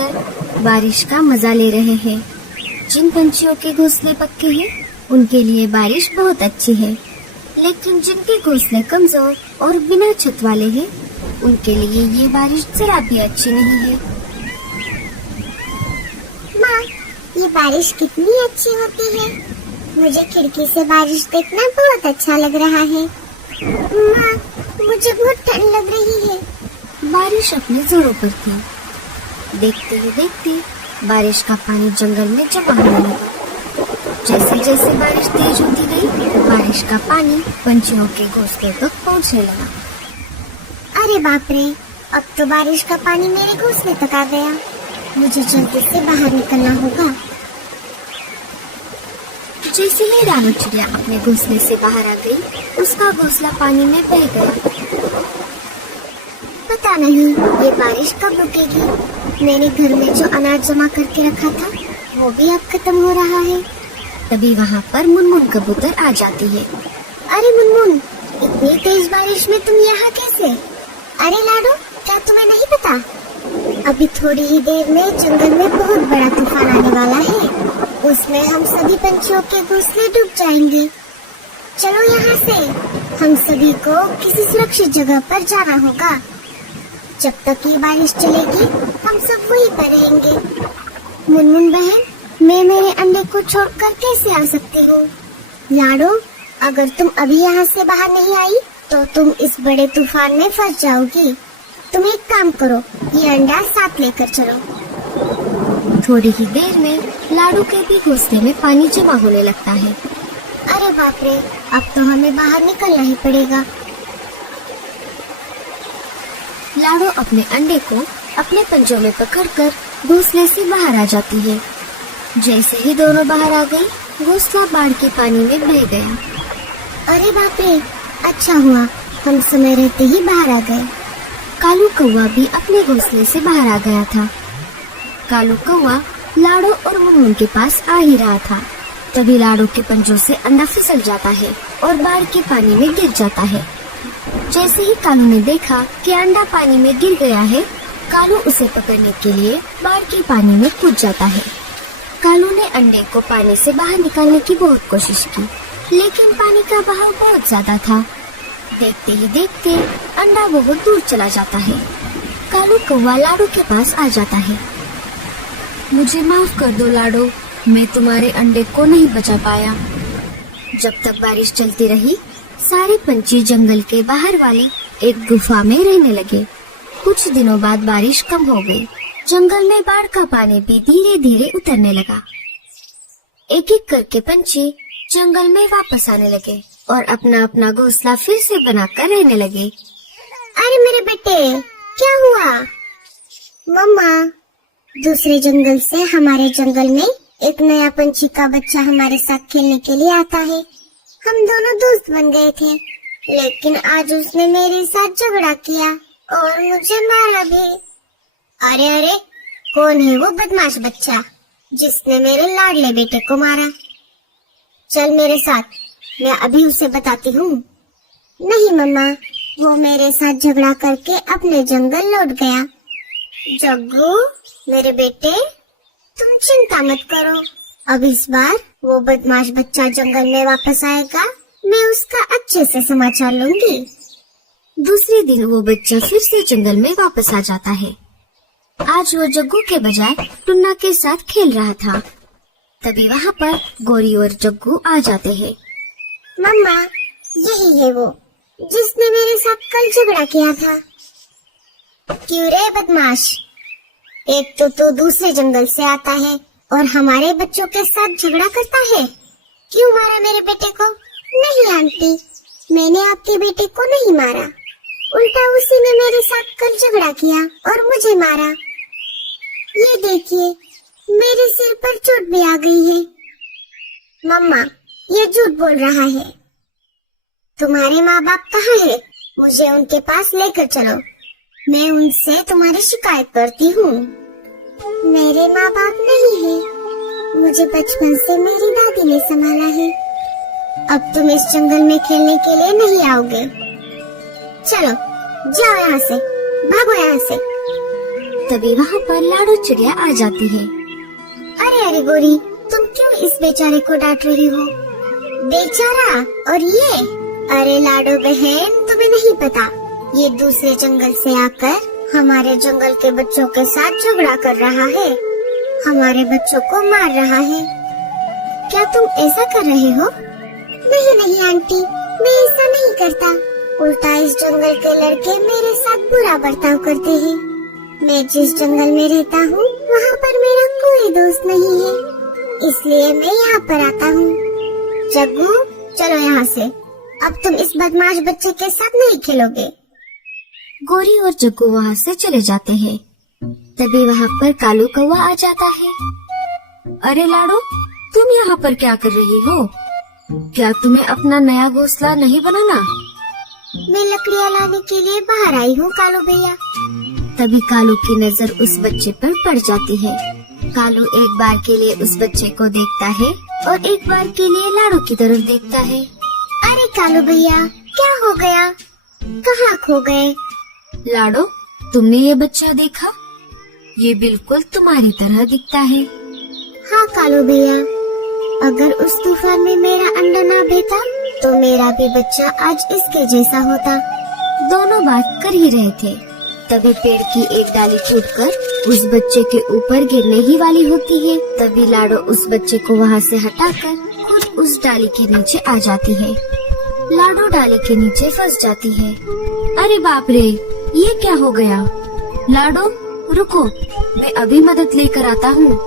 बैठकर बारिश का मजा ले रहे हैं। जिन पंछियों के घोंसले पक्के हैं उनके लिए बारिश बहुत अच्छी है, लेकिन जिनके घोंसले कमजोर और बिना छत वाले हैं उनके लिए ये बारिश जरा भी अच्छी नहीं है। माँ, ये बारिश कितनी अच्छी होती है। मुझे खिड़की से बारिश देखना बहुत अच्छा लग रहा है। माँ, मुझे बहुत ठंड लग रही है। बारिश अपने जोरों पर थी। देखते ही देखते बारिश का पानी जंगल में जमा होने लगा। जैसे जैसे बारिश तेज होती गई, बारिश का पानी पंछियों के घोंसले तक पहुंचने लगा। अरे बाप रे, अब तो बारिश का पानी मेरे घोंसले तक आ गया। मुझे जल्दी से बाहर निकलना होगा। जैसे ही रानू चिड़िया अपने घोंसले से बाहर आ गई, उसका घोंसला पानी में बह गया। पता नहीं ये बारिश कब रुकेगी। मैंने घर में जो अनाज जमा करके रखा था वो भी अब खत्म हो रहा है। तभी वहाँ पर मुनमुन कबूतर आ जाती है। अरे मुनमुन, इतनी तेज बारिश में तुम यहाँ कैसे? अरे लाडो, क्या तुम्हें नहीं पता? अभी थोड़ी ही देर में जंगल में बहुत बड़ा तूफान आने वाला है। उसमें हम सभी पंछियों के घोंसले डूब जाएंगे। चलो यहाँ से हम सभी को किसी सुरक्षित जगह पर जाना होगा। जब तक ये बारिश चलेगी हम सब वहीं पर रहेंगे। मुनमुन बहन, मैं मेरे अंडे को छोड़कर कैसे आ सकती हूँ? लाडो, अगर तुम अभी यहाँ से बाहर नहीं आई तो तुम इस बड़े तूफान में फंस जाओगी। तुम एक काम करो, ये अंडा साथ लेकर चलो। थोड़ी ही देर में लाडू के भी घोंसले में पानी जमा होने लगता है। अरे बाप रे, अब तो हमें बाहर निकलना ही पड़ेगा। लाडो अपने अंडे को अपने पंजों में पकड़कर घोंसले से बाहर आ जाती है। जैसे ही दोनों बाहर आ गई, घोंसला बाढ़ के पानी में बह गया। अरे बाप रे, अच्छा हुआ हम समय रहते ही बाहर आ गए। कालू कौवा भी अपने घोंसले से बाहर आ गया था। कालू कौवा लाडो और मुनमुन के पास आ ही रहा था। तभी लाडो के पंजों से अंडा फिसल जाता है और बाढ़ के पानी में गिर जाता है। जैसे ही कालू ने देखा कि अंडा पानी में गिर गया है, कालू उसे पकड़ने के लिए बाढ़ के पानी में कूद जाता है। कालू ने अंडे को पानी से बाहर निकालने की बहुत कोशिश की, लेकिन पानी का बहाव बहुत ज्यादा था। देखते ही देखते अंडा बहुत दूर चला जाता है। कालू कौवा लाडो के पास आ जाता है। मुझे माफ कर दो लाडो, मैं तुम्हारे अंडे को नहीं बचा पाया। जब तक बारिश चलती रही, सारे पंछी जंगल के बाहर वाले एक गुफा में रहने लगे। कुछ दिनों बाद बारिश कम हो गई। जंगल में बाढ़ का पानी भी धीरे धीरे उतरने लगा। एक एक करके पंछी जंगल में वापस आने लगे और अपना अपना घोंसला फिर से बनाकर रहने लगे। अरे मेरे बेटे, क्या हुआ? मम्मा, दूसरे जंगल से हमारे जंगल में एक नया पंछी का बच्चा हमारे साथ खेलने के लिए आता है। हम दोनों दोस्त बन गए थे, लेकिन आज उसने मेरे साथ झगड़ा किया और मुझे मारा भी। अरे अरे, कौन है वो बदमाश बच्चा जिसने मेरे लाडले बेटे को मारा? चल मेरे साथ, मैं अभी उसे बताती हूँ। नहीं मम्मा, वो मेरे साथ झगड़ा करके अपने जंगल लौट गया। जग्गू मेरे बेटे, तुम चिंता मत करो। अब इस बार वो बदमाश बच्चा जंगल में वापस आएगा, मैं उसका अच्छे से समाचार लूंगी। दूसरे दिन वो बच्चा फिर से जंगल में वापस आ जाता है। आज वो जग्गू के बजाय टुन्ना के साथ खेल रहा था। तभी वहाँ पर गोरी और जग्गू आ जाते हैं। मम्मा, यही है वो जिसने मेरे साथ कल झगड़ा किया था। क्यों रे बदमाश, एक तो तू दूसरे जंगल से आता है और हमारे बच्चों के साथ झगड़ा करता है। क्यों मारा मेरे बेटे को? नहीं आंटी, मैंने आपके बेटे को नहीं मारा, उल्टा उसी ने मेरे साथ कल झगड़ा किया और मुझे मारा। ये देखिए, मेरे सिर पर चोट भी आ गई है। मम्मा, ये झूठ बोल रहा है। तुम्हारे माँ बाप कहाँ है? मुझे उनके पास लेकर चलो, मैं उनसे तुम्हारी शिकायत करती हूँ। मेरे माँ बाप नहीं है, मुझे बचपन से मेरी दादी ने संभाला है। अब तुम इस जंगल में खेलने के लिए नहीं आओगे। चलो जाओ यहाँ से, भागो यहाँ से। तभी वहाँ पर लाडो चिड़िया आ जाती है। अरे अरे गोरी, तुम क्यों इस बेचारे को डांट रही हो? बेचारा और ये? अरे लाडो बहन, तुम्हें नहीं पता, ये दूसरे जंगल से आकर हमारे जंगल के बच्चों के साथ झगड़ा कर रहा है, हमारे बच्चों को मार रहा है। क्या तुम ऐसा कर रहे हो? नहीं नहीं आंटी, मैं ऐसा नहीं करता। उल्टा इस जंगल के लड़के मेरे साथ बुरा बर्ताव करते हैं। मैं जिस जंगल में रहता हूँ वहाँ पर मेरा कोई दोस्त नहीं है, इसलिए मैं यहाँ पर आता हूँ। जग्गू, चलो यहाँ से, अब तुम इस बदमाश बच्चे के साथ नहीं खेलोगे। गोरी और जग्गू वहाँ से चले जाते हैं। तभी वहाँ पर कालू कौवा आ जाता है। अरे लाडो, तुम यहाँ पर क्या कर रही हो? क्या तुम्हें अपना नया घोंसला नहीं बनाना? मैं लकड़ियाँ लाने के लिए बाहर आई हूँ कालू भैया। तभी कालू की नजर उस बच्चे पर पड़ जाती है। कालू एक बार के लिए उस बच्चे को देखता है और एक बार के लिए लाडो की तरफ देखता है। अरे कालू भैया, क्या हो गया? कहाँ खो गए? लाडो, तुमने ये बच्चा देखा? ये बिल्कुल तुम्हारी तरह दिखता है। हाँ कालू भैया, अगर उस तूफान में मेरा अंडा ना बेता तो मेरा भी बच्चा आज इसके जैसा होता। दोनों बात कर ही रहे थे, तभी पेड़ की एक डाली टूटकर उस बच्चे के ऊपर गिरने ही वाली होती है। तभी लाडो उस बच्चे को वहाँ से हटाकर खुद उस डाली के नीचे आ जाती है। लाडो डाली के नीचे फंस जाती है। अरे बाप रे, ये क्या हो गया? लाडो रुको, मैं अभी मदद लेकर आता हूँ।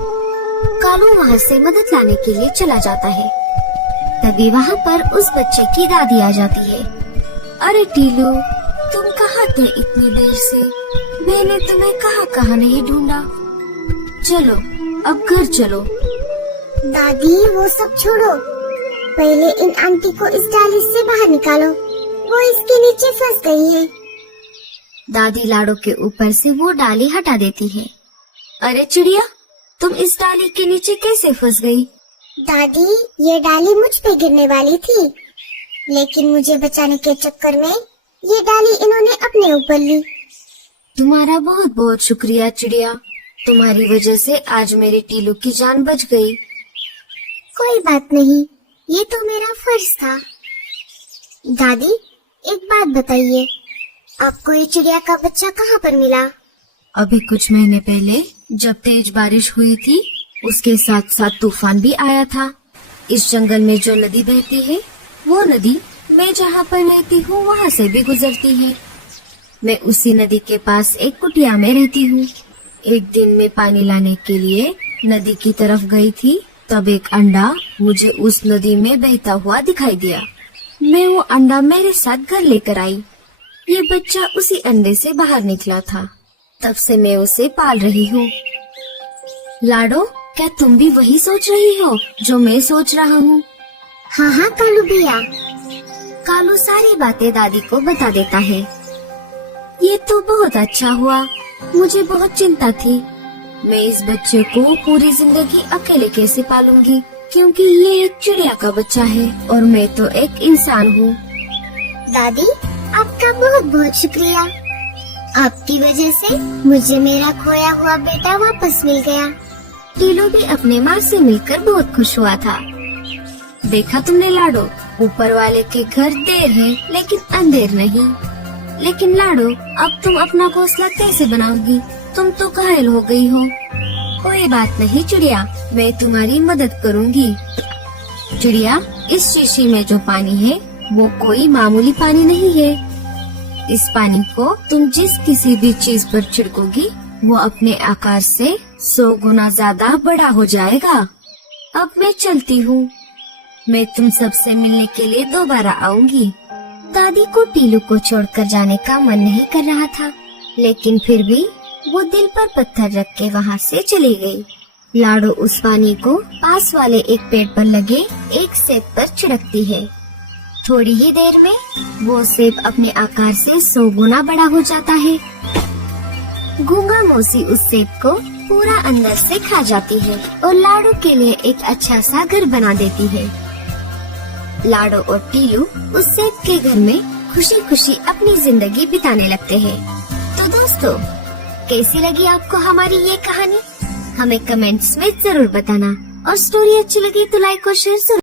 कालू वहाँ से मदद लाने के लिए चला जाता है। तभी वहाँ पर उस बच्चे की दादी आ जाती है। अरे टीलू, तुम कहाँ थे इतनी देर से? मैंने तुम्हें कहाँ नहीं ढूंढा। चलो अब घर चलो। दादी, वो सब छोड़ो, पहले इन आंटी को इस डाली से बाहर निकालो, वो इसके नीचे फंस गई है। दादी लाडो के ऊपर से वो डाली हटा देती है। अरे चिड़िया, तुम इस डाली के नीचे कैसे फंस गई? दादी, ये डाली मुझ पे गिरने वाली थी, लेकिन मुझे बचाने के चक्कर में ये डाली इन्होंने अपने ऊपर ली। तुम्हारा बहुत बहुत शुक्रिया चिड़िया, तुम्हारी वजह से आज मेरे टीलू की जान बच गई। कोई बात नहीं, ये तो मेरा फर्ज था। दादी, एक बात बताइए, आपको ये चिड़िया का बच्चा कहाँ पर मिला? अभी कुछ महीने पहले जब तेज बारिश हुई थी, उसके साथ साथ तूफान भी आया था। इस जंगल में जो नदी बहती है, वो नदी मैं जहाँ पर रहती हूँ वहाँ से भी गुजरती है। मैं उसी नदी के पास एक कुटिया में रहती हूँ। एक दिन मैं पानी लाने के लिए नदी की तरफ गई थी, तब एक अंडा मुझे उस नदी में बहता हुआ दिखाई दिया। मैं वो अंडा मेरे साथ घर लेकर आई। ये बच्चा उसी अंडे से बाहर निकला था, तब से मैं उसे पाल रही हूँ। लाडो, क्या तुम भी वही सोच रही हो जो मैं सोच रहा हूँ? हाँ हाँ कालू भैया। कालू सारी बातें दादी को बता देता है। ये तो बहुत अच्छा हुआ, मुझे बहुत चिंता थी। मैं इस बच्चे को पूरी जिंदगी अकेले कैसे पालूंगी, क्योंकि ये एक चिड़िया का बच्चा है और मैं तो एक इंसान हूँ। दादी, आपका बहुत बहुत शुक्रिया। आपकी वजह से मुझे मेरा खोया हुआ बेटा वापस मिल गया। टीलू भी अपने माँ से मिलकर बहुत खुश हुआ था। देखा तुमने लाडो, ऊपर वाले के घर देर है लेकिन अंधेर नहीं। लेकिन लाडो, अब तुम अपना घोंसला कैसे बनाओगी? तुम तो घायल हो गई हो। कोई बात नहीं चिड़िया, मैं तुम्हारी मदद करूँगी। चिड़िया, इस शीशी में जो पानी है वो कोई मामूली पानी नहीं है। इस पानी को तुम जिस किसी भी चीज पर छिड़कोगी वो अपने आकार से 100 गुना ज्यादा बड़ा हो जाएगा। अब मैं चलती हूँ, मैं तुम सबसे मिलने के लिए दोबारा आऊंगी। दादी को टीलू को छोड़कर जाने का मन नहीं कर रहा था, लेकिन फिर भी वो दिल पर पत्थर रख के वहाँ से चली गई। लाडो उस पानी को पास वाले एक पेड़ पर लगे एक सेब पर छिड़कती है। थोड़ी ही देर में वो सेब अपने आकार से 100 गुना बड़ा हो जाता है। गूंगा मौसी उस सेब को पूरा अंदर से खा जाती है और लाडो के लिए एक अच्छा सा घर बना देती है। लाडो और टीलू उस सेब के घर में खुशी खुशी अपनी जिंदगी बिताने लगते हैं। तो दोस्तों, कैसी लगी आपको हमारी ये कहानी? हमें कमेंट्स में जरूर बताना, और स्टोरी अच्छी लगी तो लाइक और शेयर जरूर